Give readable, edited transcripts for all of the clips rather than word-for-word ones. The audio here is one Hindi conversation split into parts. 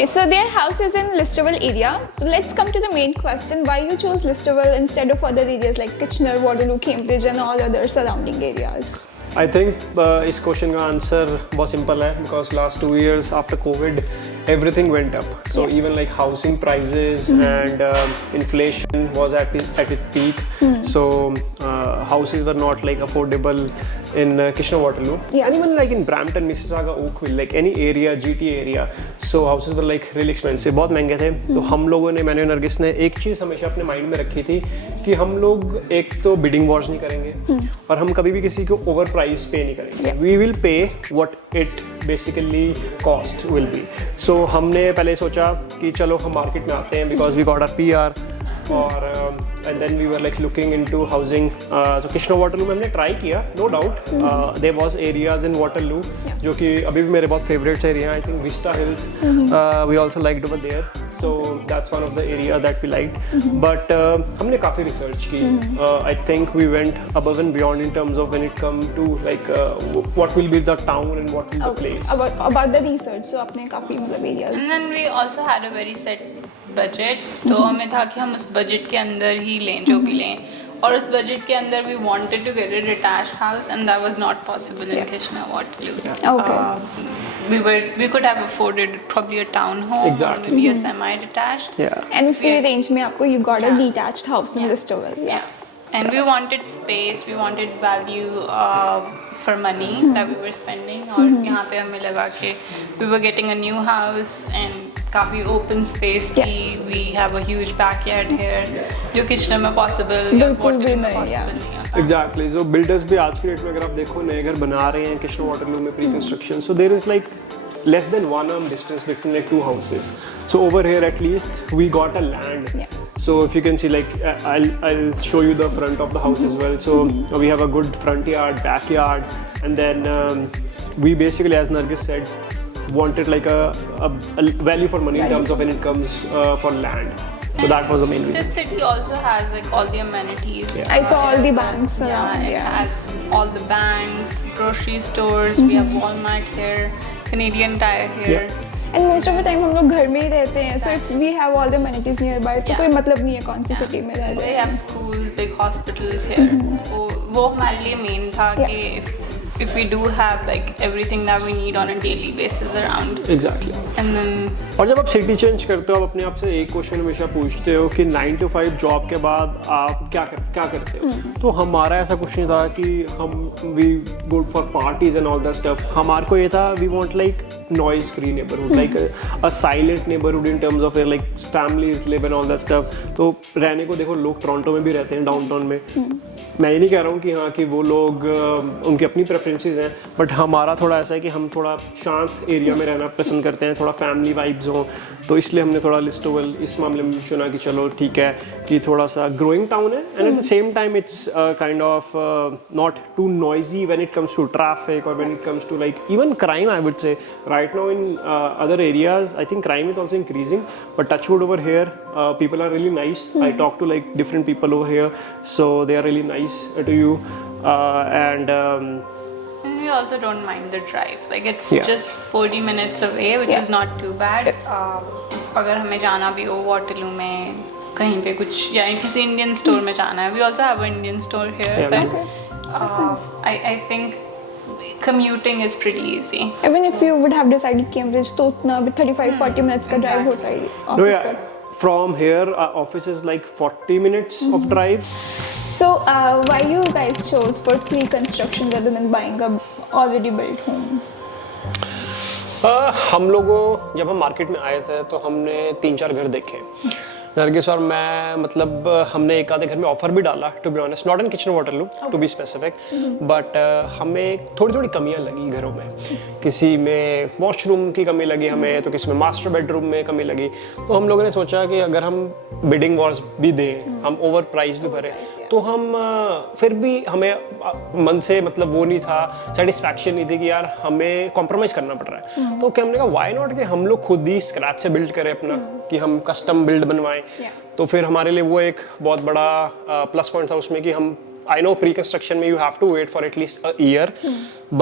Okay, so their house is in Listowel area. So let's come to the main question: why you chose Listowel instead of other areas like Kitchener, Waterloo, Cambridge, and all other surrounding areas? I think इस क्वेश्चन का आंसर बहुत सिंपल है because last 2 years after COVID everything went up. So even like housing prices and inflation was at its peak. So houses were not like affordable in Kitchener-Waterloo. And even like in Brampton, Mississauga, Oakville, like any area, GTA area. So houses were like really expensive, बहुत महंगे थे. तो हम लोगों ने, मैंने और नरगिस ने एक चीज़ हमेशा अपने माइंड में रखी थी कि हम लोग एक तो बिडिंग वॉर्स नहीं करेंगे और हम कभी भी किसी को ओवर प्राइस पे नहीं करेंगे. We will pay what it basically cost will be. So हमने पहले सोचा कि चलो हम मार्केट में आते हैं because we got a PR और and then we were like looking into housing. So Kitchener-Waterloo में हमने ट्राई किया, no doubt. There was areas in Waterloo जो कि अभी भी मेरे बहुत favorite area हैं. I think Vista Hills we also liked over there. So that's one of the area that we liked. But हमने काफ़ी research की. I think we went above and beyond in terms of when it come to like what will be the town and what will be the place. About the research, so आपने काफ़ी मतलब areas. And then we also had a very set budget. तो हमें था कि हम उस budget के अंदर ही लें जो भी लें. और उस budget के अंदर we wanted to get a detached house and that was not possible in Kitchener-Waterloo. Okay. We could have afforded probably a townhome or maybe a semi-detached. Yeah. And उसी range में आपको you got a detached house in Listowel. Yeah. And we wanted space, we wanted value for money that we were spending. और यहाँ पे हमें लगा कि we were getting a new house and काफ़ी open space थी. We have a huge backyard here जो किचन में possible या बिल्कुल भी Waterloo में नहीं, possible नहीं होता. Exactly. So builders भी आज की डेट में अगर आप देखो नए घर बना रहे हैं Kitchener-Waterloo में pre-construction. So there is like less than 1 arm distance between like 2 houses. So over here at least we got a land. So if you can see like I'll show you the front of the house as well. So we have a good front yard, backyard, and then we basically, as Nargis said, wanted like a value for money in terms of when it comes for land. So that was the main reason. This city also has like all the amenities. I saw all the banks around. It has all the banks, grocery stores. We have Walmart here, Canadian Tire here. And most of the time हम लोग घर में ही रहते हैं. So if we have all the amenities nearby, तो कोई मतलब नहीं है कौन सी city में रह They रहे have schools, big hospitals here. वो हमारे लिए main था कि if we do have like everything that we need on a daily basis around. Exactly. And then और जब आप सिटी चेंज करते हो आप अपने आप से एक क्वेश्चन हमेशा पूछते हो कि 9 to 5 जॉब के बाद आप क्या करते हो. तो हमारा ऐसा कुछ नहीं था कि हम we good for parties and all that stuff. हमारे को ये था we want like noise free neighbourhood, like a silent neighbourhood in terms of like families live and all that stuff. तो रहने को देखो लोग टोरंटो में भी रहते हैं डाउनटाउन में. मैं ये नहीं कह रहा हूँ कि हाँ कि वो लोग उनकी अपनी प्रेफरेंसेस हैं, बट हमारा थोड़ा ऐसा है कि हम थोड़ा शांत एरिया में रहना पसंद करते हैं, थोड़ा फैमिली वाइब्स हो. तो इसलिए हमने थोड़ा लिस्टोवेल इस मामले में चुना कि चलो ठीक है कि थोड़ा सा ग्रोइंग टाउन है and at the same time it's kind of not too noisy when it comes to traffic और when it comes to like even crime. I would say right now in other areas I think crime is also increasing, but touchwood over here people are really nice. I talk to like different people over here, so they are really nice to you and we also don't mind the drive. Like it's just 40 minutes away, which is not too bad. अगर हमें जाना भी हो Waterloo में कहीं पे कुछ या किसी इंडियन स्टोर में जाना है, we also have an Indian store here. But I think commuting is pretty easy. Even if you would have decided Cambridge, तो उतना भी 35-40 minutes का drive होता ही office तक. From here our office is like 40 minutes of drive. So why you guys chose for pre-construction rather than buying a already built home? हम लोगों जब हम मार्केट में आए थे तो हमने 3-4 घर देखे. नरगिस और मैं मतलब हमने एक आधे घर में ऑफर भी डाला to be honest, not in Kitchener-Waterloo to be specific, but हमें थोड़ी कमियां लगी घरों में. किसी में वॉशरूम की कमी लगी हमें, तो किसी में मास्टर बेडरूम में कमी लगी. तो हम लोगों ने सोचा कि अगर हम बिडिंग वॉर्स भी दें, हम ओवर प्राइस भी भरें, तो हम फिर भी हमें मन से मतलब वो नहीं था, सेटिस्फैक्शन नहीं थी कि यार हमें कॉम्प्रोमाइज़ करना पड़ रहा है. तो क्या हमने कहा वाई नॉट कि हम लोग खुद ही स्क्रैच से बिल्ड करें अपना, कि हम कस्टम बिल्ड बनवाएं. तो फिर हमारे लिए वो एक बहुत बड़ा प्लस पॉइंट था उसमें कि हम आई नो प्री कंस्ट्रक्शन में you have to wait for at least a year,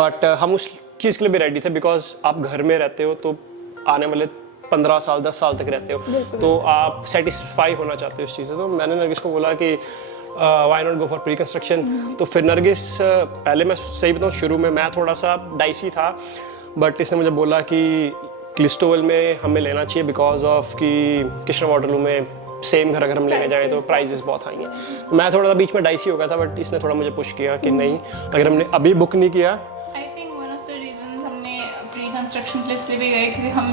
but हम उस चीज़ के लिए भी रेडी थे बिकॉज आप घर में रहते हो तो आने वाले 15 साल 10 साल तक रहते हो, तो आप सेटिस्फाई होना चाहते हो इस चीज़ से। तो मैंने नरगिस को बोला कि why not go for pre construction. तो फिर नरगिस पहले मैं सही बताऊँ शुरू में मैं थोड़ा सा डाइसी था, बट इसने मुझे बोला कि लिस्टोवल में हमें लेना चाहिए बिकॉज ऑफ कि किचनर वाटरलू में सेम घर अगर हम लेने जाएं तो प्राइजेस बहुत हाई हैं। तो मैं थोड़ा सा बीच में डाइसी हो गया था, बट इसने थोड़ा मुझे पुश किया कि नहीं, अगर हमने अभी बुक नहीं किया। I think one of the reasons हमने प्री कंस्ट्रक्शन के लिए इसलिए भी गए क्योंकि हम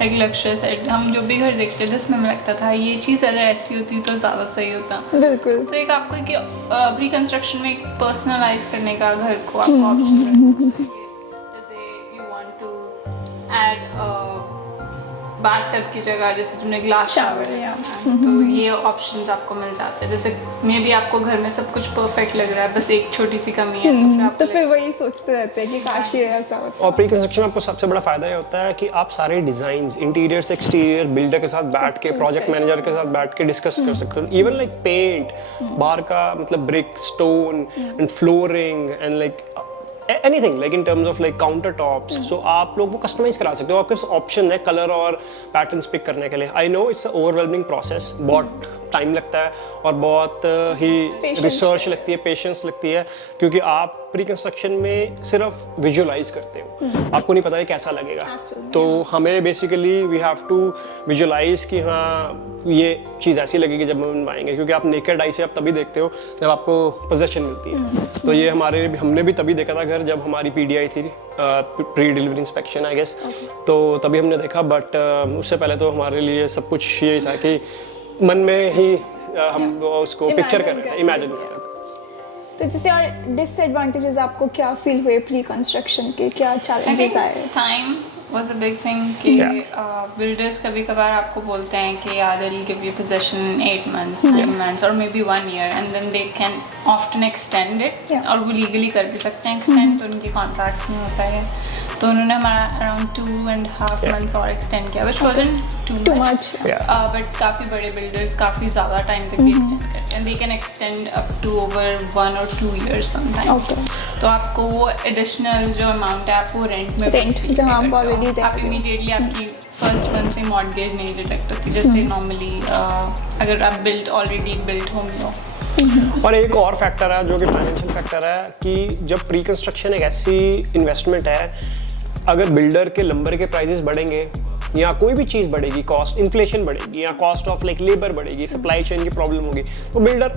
लाइक लक्ष्य सेट, हम जो भी घर देखते थे जिसमें हमें लगता था ये चीज़ अगर ऐसी होती तो ज़्यादा सही होता। बिल्कुल। तो एक आपको कि प्री कंस्ट्रक्शन में एक पर्सनलाइज करने का घर को आपको ऑप्शन, जैसे you want to add bathtub की जगह जैसे तुमने ग्लास शावर लिया, तो ये ऑप्शंस आपको मिल जाते हैं। जैसे मे भी आपको घर में सब कुछ परफेक्ट लग रहा है, बस एक छोटी सी कमी है, तो फिर वही सोचते रहते हैं कि काश ये ऐसा होता। और प्री कंस्ट्रक्शन में आपको सबसे बड़ा फायदा ये होता है कि आप सारे डिजाइन्स इंटीरियर से एक्सटीरियर बिल्डर के साथ बैठ के, प्रोजेक्ट मैनेजर के साथ बैठ के डिस्कस कर सकते हो। इवन लाइक पेंट, बाहर का मतलब brick, stone and flooring and like anything like in terms of like countertops, so आप लोग वो कस्टमाइज करा सकते हो। आपके पास ऑप्शन है कलर और पैटर्न्स पिक करने के लिए। I know it's overwhelming process, बहुत टाइम लगता है और बहुत ही रिसर्च लगती है, पेशेंस लगती है, क्योंकि आप प्री कंस्ट्रक्शन में सिर्फ विजुअलाइज करते हो, आपको नहीं पता है कैसा लगेगा। तो हमें basically we have to visualise कि हाँ ये चीज़ ऐसी लगेगी जब हम बनवाएंगे, क्योंकि आप नेकेड आई से आप तभी देखते हो जब आपको पोजेशन मिलती है। तो ये हमने भी तभी देखा था घर जब हमारी PDI थी, pre delivery inspection I guess, तो तभी हमने देखा। बट उससे पहले तो हमारे लिए सब कुछ यही था कि मन में ही हम उसको पिक्चर कर रहे थे, इमेजिन कर रहे थे। तो जैसे और डिसएडवांटेजेस आपको क्या फील हुए प्री कंस्ट्रक्शन के, क्या चैलेंजेस आए? Time was a big thing कि builders कभी कभार आपको बोलते हैं कि यार they'll give you possession in 8 months, 9 months or maybe 1 year and then they can often extend it, और वो legally कर भी सकते हैं extend, तो उनकी contract में होता है। तो उन्होंने हमारा around 2.5 months और extend किया, which wasn't too much, but काफ़ी बड़े builders काफ़ी ज़्यादा time तक भी extend करते हैं, and they can extend up to over 1 or 2 years sometimes। तो आपको वो additional जो amount है आप वो rent में जहाँ आप already आप immediately आपकी फर्स्ट मंथ से मॉर्गेज नहीं डिडक्ट होती जैसे नॉर्मली अगर आप ऑलरेडी बिल्ट होम लो। और एक और फैक्टर है जो कि फाइनेंशियल फैक्टर है कि जब प्री कंस्ट्रक्शन एक ऐसी इन्वेस्टमेंट है, अगर बिल्डर के लंबर के प्राइजेस बढ़ेंगे या कोई भी चीज़ बढ़ेगी, कॉस्ट इन्फ्लेशन बढ़ेगी या कॉस्ट ऑफ लाइक लेबर बढ़ेगी, सप्लाई चेन की प्रॉब्लम होगी, तो बिल्डर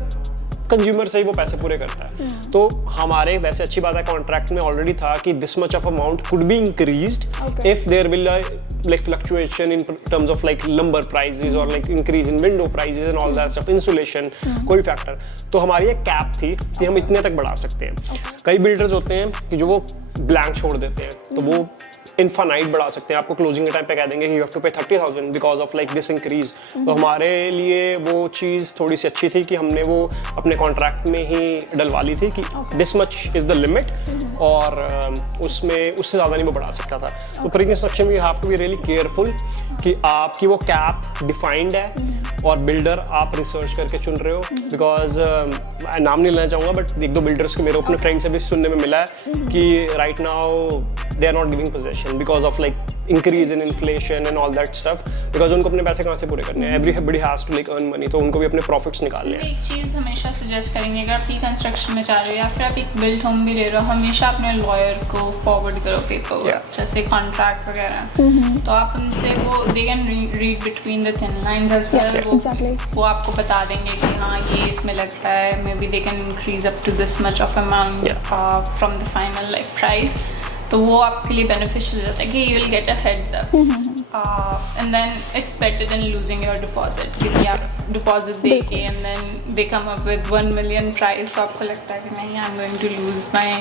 कंज्यूमर से ही वो पैसे पूरे करता है। तो हमारे वैसे अच्छी बात है कॉन्ट्रैक्ट में ऑलरेडी था कि this much of amount could be increased if there will like fluctuation in terms of like lumber prices or like increase in window prices and all that stuff, insulation, कोई फैक्टर। तो हमारी एक कैप थी कि हम इतने तक बढ़ा सकते हैं। कई बिल्डर्स होते हैं कि जो वो ब्लैंक छोड़ देते हैं, तो वो इनफाइनाइट बढ़ा सकते हैं, आपको क्लोजिंग के टाइम पे कह देंगे कि यू हैव टू पे 30,000 because of like this increase. तो हमारे लिए वो चीज़ थोड़ी सी अच्छी थी कि हमने वो अपने कॉन्ट्रैक्ट में ही डलवा ली थी कि this much is the limit, और उसमें उससे ज़्यादा नहीं वो बढ़ा सकता था। तो प्री कंस्ट्रक्शन में you have to be really careful कि आपकी वो कैप डिफाइंड है और बिल्डर आप रिसर्च करके चुन रहे हो। बिकॉज नाम नहीं लेना चाहूँगा, बट एक दो बिल्डर्स के मेरे अपने फ्रेंड से भी सुनने में मिला है कि right now they are not giving possession because of like increase in inflation and all that stuff, because उनको अपने पैसे कहाँ से पूरे करने हैं। Everybody has to like earn money, तो उनको भी अपने प्रॉफिट्स निकालने हैं। एक चीज़ हमेशा सजेस्ट करेंगे, अगर आप प्री कंस्ट्रक्शन में जा रहे हो या फिर आप एक बिल्ड होम भी ले रहे हो, हमेशा अपने लॉयर को फॉरवर्ड करो पेपर वर्क, जैसे कॉन्ट्रैक्ट वगैरह। तो आप उनसे वो they can read between the thin lines as well, वो आपको बता देंगे कि हाँ ये इसमें लगता है, maybe they can increase up to this much of amount from the final like price. तो वो आपके लिए बेनिफिशियल होता है कि you will get a heads up, and then it's better than losing your deposit, क्योंकि आप डिपॉजिट दे के and then they come up with 1 million price, तो आपको लगता है कि नहीं I am going to lose my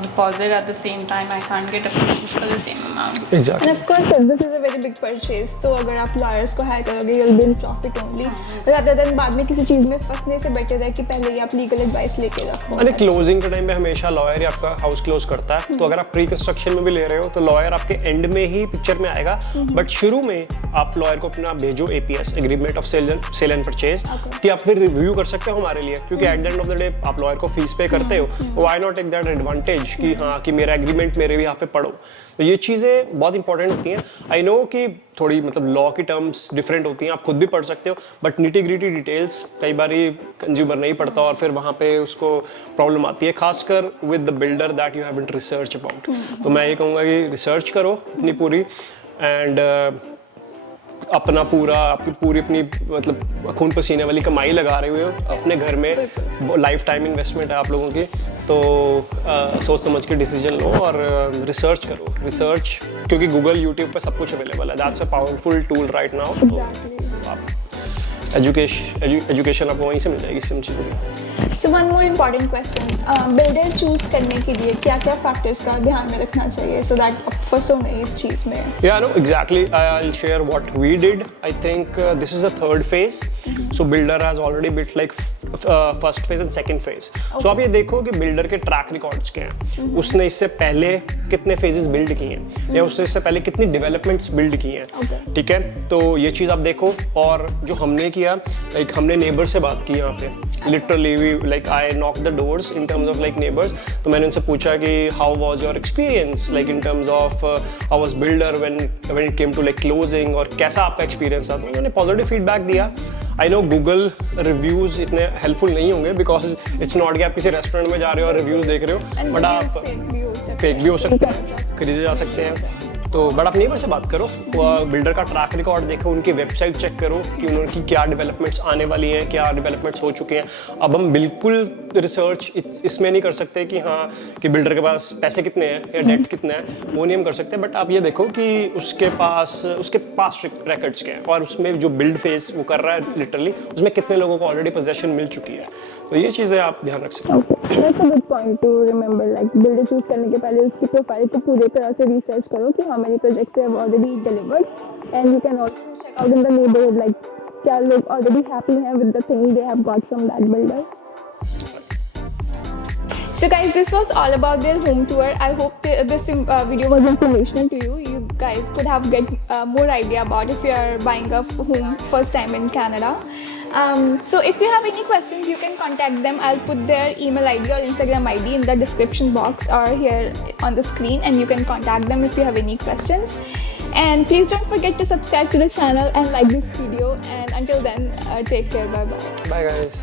deposit eight the same time I can't get a for the same amount. Exactly, end of course this is a very big purchase, तो अगर आप लॉयर्स को हायर करोगे you will be in profit only, rather than बाद में किसी चीज़ में फंसने से बेटर है कि पहले ही आप लीगल एडवाइस लेके रखो। अरे क्लोजिंग के टाइम पे हमेशा लॉयर ही आपका हाउस क्लोज करता है, तो अगर आप प्री कंस्ट्रक्शन में भी ले रहे हो तो लॉयर आपके एंड में ही पिक्चर में आएगा बट शुरू में आप लॉयर को अपना भेजो APS, agreement of sale and purchase, कि आप फिर रिव्यू कर सकते हो हमारे लिए, क्योंकि at the end of the day आप लॉयर को फीस पे करते हो, तो why not take that advantage कि हाँ कि मेरा एग्रीमेंट मेरे भी यहाँ पे पढ़ो। तो ये चीज़ें बहुत इंपॉर्टेंट होती हैं। आई नो कि थोड़ी मतलब लॉ की टर्म्स डिफरेंट होती हैं, आप खुद भी पढ़ सकते हो, बट निटी ग्रिटी डिटेल्स कई बार कंज्यूमर नहीं पढ़ता और फिर वहाँ पे उसको प्रॉब्लम आती है, खासकर with the builder that you haven't research about. तो मैं ये कहूँगा कि रिसर्च करो अपनी पूरी, एंड अपना पूरा पूरी अपनी मतलब खून पसीने वाली कमाई लगा रहे हुए हो अपने घर में, लाइफ टाइम इन्वेस्टमेंट है आप लोगों की, तो सोच समझ के डिसीजन लो और रिसर्च करो। रिसर्च क्योंकि गूगल, यूट्यूब पे सब कुछ अवेलेबल है, that's a powerful tool right now. Education आपको वहीं से मिल जाएगी सब चीज़ों की। So one more important question, builder choose करने के लिए क्या क्या फैक्टर्स का ध्यान में रखना चाहिए so that आप फंसो नहीं इस चीज़ में? Yeah, no, exactly. I'll share what we did. I think this is the third phase. So builder has already built like first phase and second phase. So आप ये देखो कि builder के track records क्या हैं, उसने इससे पहले कितने phases build किए हैं, या उसने इससे पहले कितनी developments build की हैं, ठीक है? तो ये चीज़ आप देखो। और जो हमने किया, like हमने neighbor से बात की यहाँ पे, literally we like I knocked the doors in terms of like neighbors. तो मैंने उनसे पूछा कि how was your experience like in terms of how was builder when it came to like closing, और कैसा आपका experience था। तो उन्होंने positive feedback दिया। I know Google reviews इतने helpful नहीं होंगे because it's not कि आप किसी रेस्टोरेंट में जा रहे हो और रिव्यूज देख रहे हो, बट आप फेक भी हो सकते हैं, खरीदे जा सकते हैं। तो बट आप नेबर से बात करो, बिल्डर का ट्रैक रिकॉर्ड देखो, उनकी वेबसाइट चेक करो कि उनकी क्या डेवलपमेंट्स आने वाली हैं, क्या डेवलपमेंट्स हो चुके हैं। अब हम बिल्कुल रिसर्च इसमें नहीं कर सकते कि हाँ कि बिल्डर के पास पैसे कितने हैं या डेट कितना है, वो नहीं हम कर सकते। बट आप ये देखो कि उसके पास रिकॉर्ड्स क्या हैं, और उसमें जो बिल्ड फेज वो कर रहा है लिटरली, उसमें कितने लोगों को ऑलरेडी पोजेशन मिल चुकी है। तो ये चीज़ें आप ध्यान रख सकते हो। That's a good point to remember. Like builder choose करने के पहले उसकी प्रोफाइल को पूरी तरह से रिसर्च करो कि how many projects they have already delivered, and you can also check out in the neighborhood like क्या लोग already happy हैं with the thing they have got from that builder. So guys, this was all about their home tour. I hope this video was informational to you. You guys could have get more idea about if you are buying a home first time in Canada. So if you have any questions, you can contact them. I'll put their email ID or Instagram ID in the description box or here on the screen, and you can contact them if you have any questions. And please don't forget to subscribe to the channel and like this video. And until then, take care. Bye bye. Bye guys.